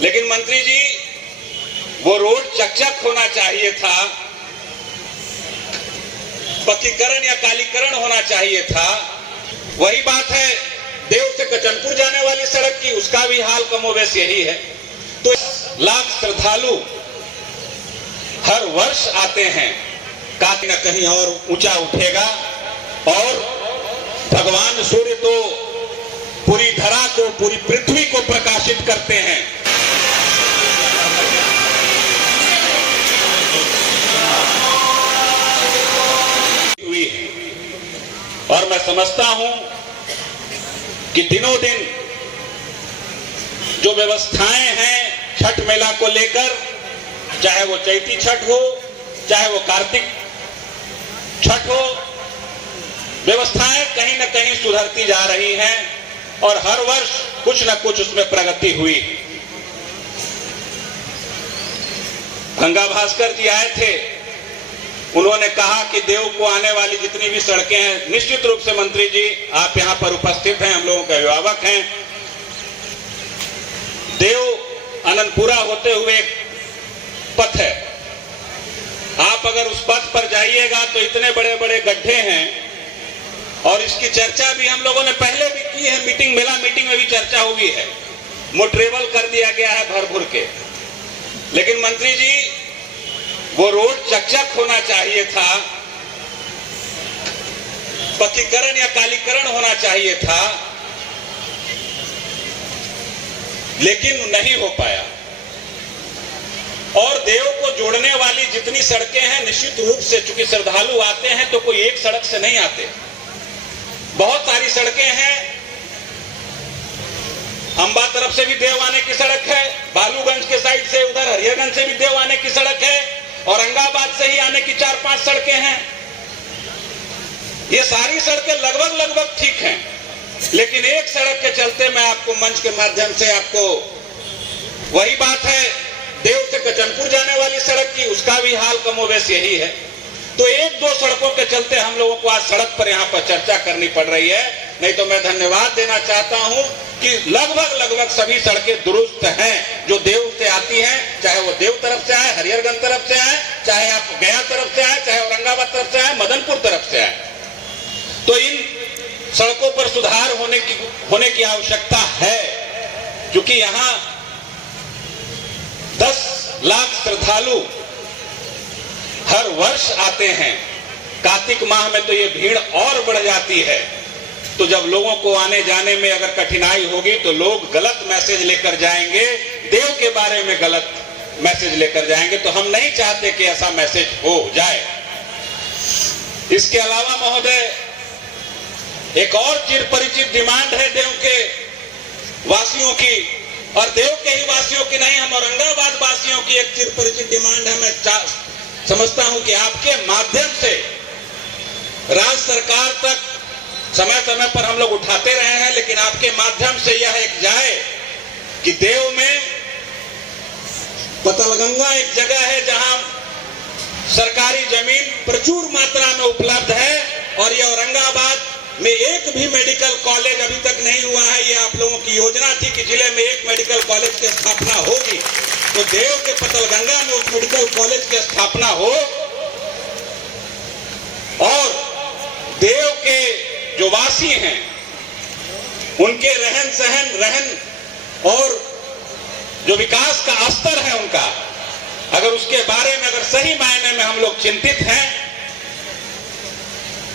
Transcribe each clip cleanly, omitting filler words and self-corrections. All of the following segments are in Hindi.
लेकिन मंत्री जी वो रोड चकचक होना चाहिए था, पक्कीकरण या कालीकरण होना चाहिए था। वही बात है देव से कचनपुर जाने वाली सड़क की, उसका भी हाल कमोबेश यही है। तो लाख श्रद्धालु हर वर्ष आते हैं, कहीं न कहीं और ऊंचा उठेगा और भगवान सूर्य तो पूरी धरा को, पूरी पृथ्वी को प्रकाशित करते हैं। और मैं समझता हूं कि दिनों दिन जो व्यवस्थाएं हैं छठ मेला को लेकर, चाहे वो चैती छठ हो, चाहे वो कार्तिक छठ हो, व्यवस्थाएं कहीं न कहीं सुधरती जा रही हैं और हर वर्ष कुछ न कुछ उसमें प्रगति हुई। गंगा भास्कर जी आए थे, उन्होंने कहा कि देव को आने वाली जितनी भी सड़कें हैं, निश्चित रूप से मंत्री जी आप यहां पर उपस्थित हैं, हम लोगों के अभिभावक हैं, देव आनंदपुरा होते हुए पथ है, आप अगर उस पथ पर जाइएगा तो इतने बड़े बड़े गड्ढे हैं और इसकी चर्चा भी हम लोगों ने पहले भी की है, मेला मीटिंग में भी चर्चा हुई है, मोटरेबल कर दिया गया है भर भर के। लेकिन मंत्री जी वो रोड चकचक होना चाहिए था, पक्कीकरण या कालीकरण होना चाहिए था, लेकिन नहीं हो पाया। और देव को जोड़ने वाली जितनी सड़कें हैं, निश्चित रूप से चूंकि श्रद्धालु आते हैं तो कोई एक सड़क से नहीं आते, बहुत सारी सड़कें हैं। अंबा तरफ से भी देव आने की सड़क है, बालूगंज के साइड से उधर हरिहरगंज से भी देव आने की सड़क है, औरंगाबाद से ही आने की 4-5 सड़कें हैं। ये सारी सड़कें लगभग ठीक हैं, लेकिन एक सड़क के चलते मैं आपको मंच के माध्यम से आपको, वही बात है देव से कचनपुर जाने वाली सड़क की, उसका भी हाल कमोबेश यही है। तो 1-2 सड़कों के चलते हम लोगों को आज सड़क पर यहाँ पर चर्चा करनी पड़ रही है, नहीं तो मैं धन्यवाद देना चाहता हूं कि लगभग सभी सड़कें दुरुस्त हैं जो देव से आती हैं, चाहे वो देव तरफ से आए, हरिहरगंज तरफ से आए, चाहे आप गया तरफ से आए, चाहे औरंगाबाद तरफ से आए, मदनपुर तरफ से आए। तो इन सड़कों पर सुधार होने की आवश्यकता है, क्योंकि यहाँ 10 लाख श्रद्धालु हर वर्ष आते हैं। कार्तिक माह में तो ये भीड़ और बढ़ जाती है, तो जब लोगों को आने जाने में अगर कठिनाई होगी तो लोग गलत मैसेज लेकर जाएंगे, देव के बारे में गलत मैसेज लेकर जाएंगे, तो हम नहीं चाहते कि ऐसा मैसेज हो जाए। इसके अलावा महोदय एक और चिर परिचित डिमांड है देव के वासियों की, और देव के ही वासियों की नहीं, हम औरंगाबाद वासियों की एक चिर परिचित डिमांड है। मैं समझता हूं कि आपके माध्यम से राज्य सरकार तक समय समय पर हम लोग उठाते रहे हैं, लेकिन आपके माध्यम से यह एक जाए कि देव में पतलगंगा एक जगह है जहां सरकारी जमीन प्रचुर मात्रा में उपलब्ध है, और यह औरंगाबाद में एक भी मेडिकल कॉलेज अभी तक नहीं हुआ है। यह आप लोगों की योजना थी कि जिले में एक मेडिकल कॉलेज की स्थापना होगी, तो देव के पतलगंगा में उस मेडिकल कॉलेज की स्थापना हो, और देव के जो वासी हैं उनके रहन सहन और जो विकास का स्तर है उनका, अगर उसके बारे में अगर सही मायने में हम लोग चिंतित हैं,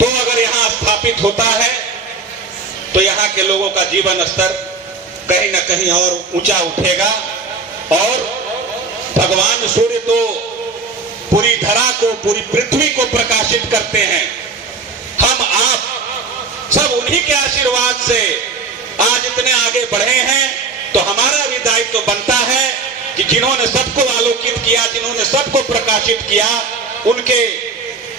तो अगर यहां स्थापित होता है तो यहां के लोगों का जीवन स्तर कहीं न कहीं और ऊंचा उठेगा, और भगवान सूर्य तो पूरी धरा को, पूरी पृथ्वी को प्रकाशित करते हैं। हम आप सब उन्हीं के आशीर्वाद से आज इतने आगे बढ़े हैं, तो हमारा भी दायित्व तो बनता है कि जिन्होंने सबको आलोकित किया, जिन्होंने सबको प्रकाशित किया, उनके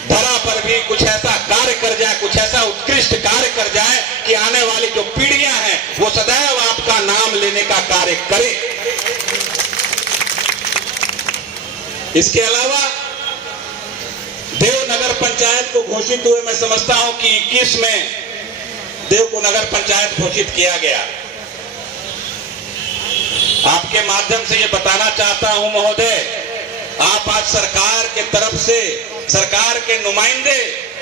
धरा पर भी कुछ ऐसा कार्य कर जाए, कुछ ऐसा उत्कृष्ट कार्य कर जाए कि आने वाली जो पीढ़ियां हैं वो सदैव आपका नाम लेने का कार्य करें। इसके अलावा देव नगर पंचायत को घोषित हुए मैं समझता हूं कि 21 में देव को नगर पंचायत घोषित किया गया। आपके माध्यम से ये बताना चाहता हूं महोदय, आप आज सरकार के तरफ से, सरकार के नुमाइंदे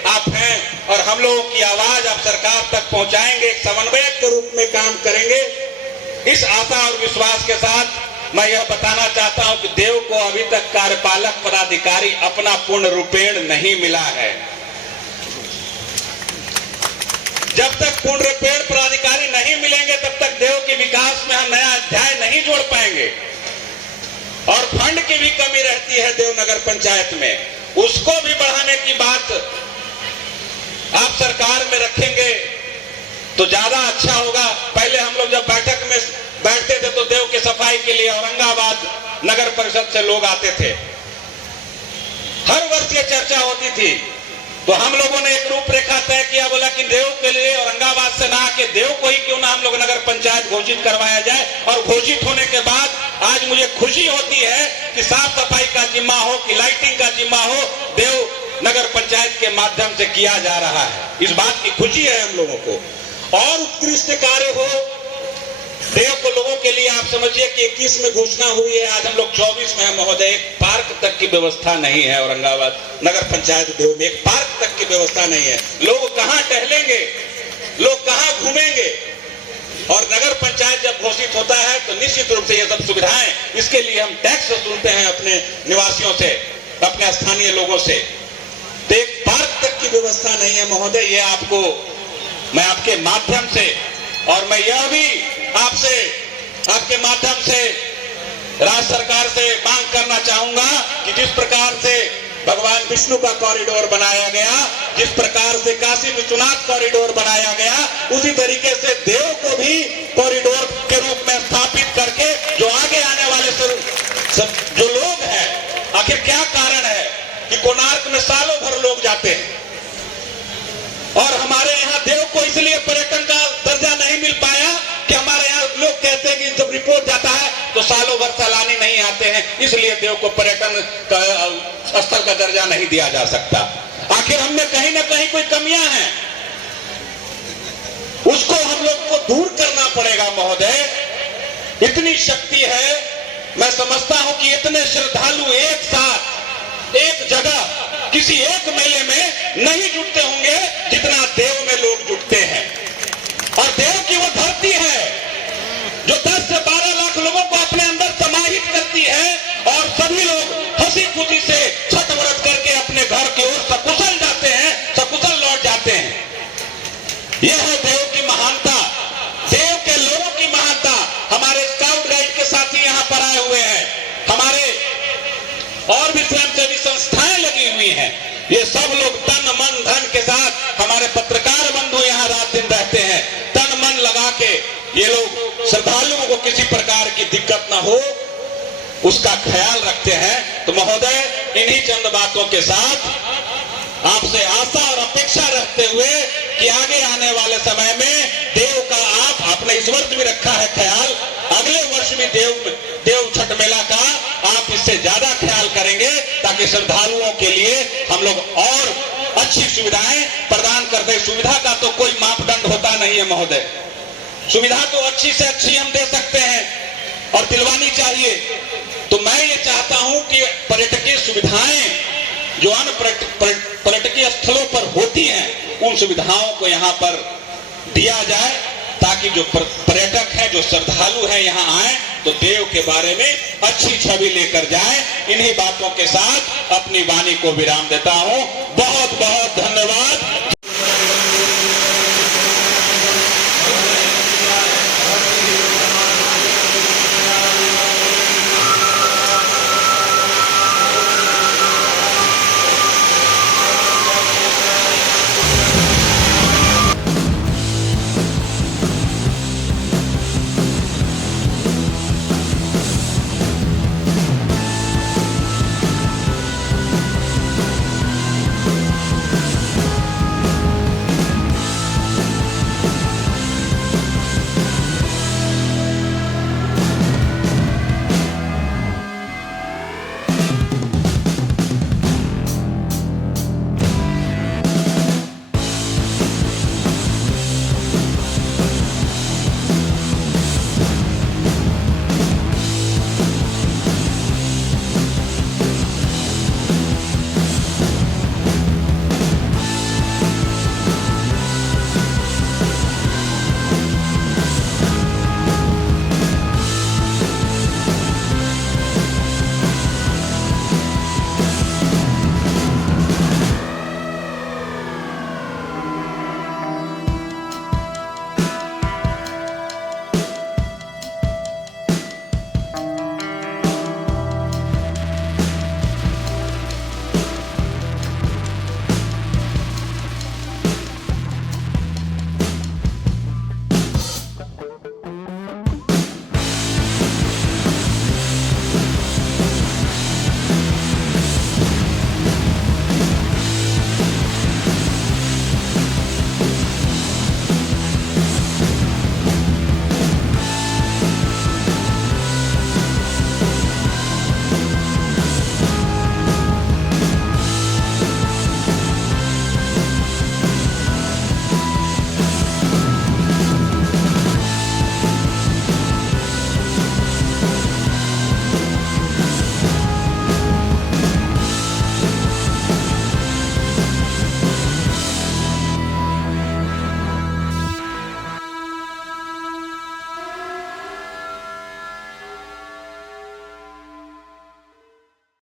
आप हैं और हम लोगों की आवाज आप सरकार तक पहुंचाएंगे, एक समन्वयक के रूप में काम करेंगे। इस आशा और विश्वास के साथ मैं यह बताना चाहता हूं कि देव को अभी तक कार्यपालक पदाधिकारी अपना पूर्ण रूपेण नहीं मिला है। जब तक पूर्ण रूपेण पदाधिकारी नहीं मिलेंगे तब तक देव के विकास में हम नया अध्याय नहीं जोड़ पाएंगे। और फंड की भी कमी रहती है देव नगर पंचायत में, उसको भी बढ़ाने की बात आप सरकार में रखेंगे तो ज्यादा अच्छा होगा। पहले हम लोग जब बैठक में बैठते थे तो देव की सफाई के लिए औरंगाबाद नगर परिषद से लोग आते थे, हर वर्ष ये चर्चा होती थी। तो हम लोगों ने एक रूपरेखा तय किया, बोला कि देव के लिए औरंगाबाद से ना आके देव को ही क्यों ना हम लोग नगर पंचायत घोषित करवाया जाए। और घोषित होने के बाद आज मुझे खुशी होती है कि साफ सफाई का जिम्मा हो कि लाइटिंग का जिम्मा हो, देव नगर पंचायत के माध्यम से किया जा रहा है। इस बात की खुशी है हम लोगों को। और उत्कृष्ट कार्य हो देव को लोगों के लिए, आप समझिए कि 21 में घोषणा हुई है, आज हम लोग 24 में है महोदय। एक पार्क तक की व्यवस्था नहीं है औरंगाबाद नगर पंचायत देव में, एक पार्क तक की व्यवस्था नहीं है। लोग कहां टहलेंगे, लोग कहां घूमेंगे। और नगर पंचायत जब घोषित होता है तो निश्चित रूप से ये सब सुविधाएं, इसके लिए हम टैक्स वसूलते हैं अपने निवासियों से, अपने स्थानीय लोगों से। तो एक पार्क तक की व्यवस्था नहीं है महोदय। ये आपको मैं आपके माध्यम से, और मैं यह भी आपसे आपके माध्यम से राज्य सरकार से मांग करना चाहूंगा कि जिस प्रकार से भगवान विष्णु का कॉरिडोर बनाया गया, जिस प्रकार से काशी विश्वनाथ कॉरिडोर बनाया गया, उसी तरीके से देव को भी कॉरिडोर के रूप में स्थापित करके जो आगे आने वाले जो लोग हैं, आखिर क्या कारण है कि कोणार्क में सालों भर लोग जाते हैं और हमारे यहाँ देव को इसलिए पर्यटन का दर्जा नहीं मिल पाया कि हमारे यहाँ लोग कहते हैं कि जब रिपोर्ट जाता है तो सालों भर सैलानी नहीं आते हैं, इसलिए देव को पर्यटन स्थल का दर्जा नहीं दिया जा सकता। आखिर हमने कहीं ना कहीं कोई कमियां हैं, उसको हम लोग को दूर करना पड़ेगा महोदय। इतनी शक्ति है, मैं समझता हूं कि इतने श्रद्धालु एक साथ एक जगह किसी एक मेले में नहीं जुटते होंगे जितना देव में लोग जुटते हैं। और देव की वो धरती है जो 10 से 12 लाख लोगों को अपने अंदर समाहित करती है और सभी लोग हंसी खुशी से छठ व्रत करके अपने घर की ओर सकुशल जाते हैं, सकुशल लौट जाते हैं। यह है देव की महानता, देव के लोगों की महानता। हमारे स्काउट गाइड के साथी यहाँ पर आए हुए हैं, हमारे और भी स्वयंसेवी संस्थाएं लगी हुई हैं। ये सब लोग तन मन धन के साथ, हमारे पत्रकार बंधु यहाँ रात दिन रहते हैं, तन मन लगा के ये लोग श्रद्धालुओं को किसी प्रकार की दिक्कत ना हो उसका ख्याल रखते हैं। तो महोदय, इन्हीं चंद बातों के साथ आपसे आशा और अपेक्षा रखते हुए कि आगे आने वाले समय में देव का आपने इस वर्ष भी रखा है ख्याल, अगले वर्ष भी देव छठ मेला का आप इससे ज्यादा ख्याल करेंगे ताकि श्रद्धालुओं के लिए हम लोग और अच्छी सुविधाएं प्रदान कर दें। सुविधा का तो कोई मापदंड होता नहीं है महोदय, सुविधा तो अच्छी से अच्छी हम दे सकते हैं और दिलवानी चाहिए। तो मैं ये चाहता हूं कि पर्यटकीय सुविधाएं जो अन्य पर्यटकीय स्थलों पर होती हैं उन सुविधाओं को यहाँ पर दिया जाए ताकि जो पर्यटक है, जो श्रद्धालु है यहाँ आए तो देव के बारे में अच्छी छवि लेकर जाए। इन्हीं बातों के साथ अपनी वाणी को विराम देता हूं। बहुत बहुत धन्यवाद।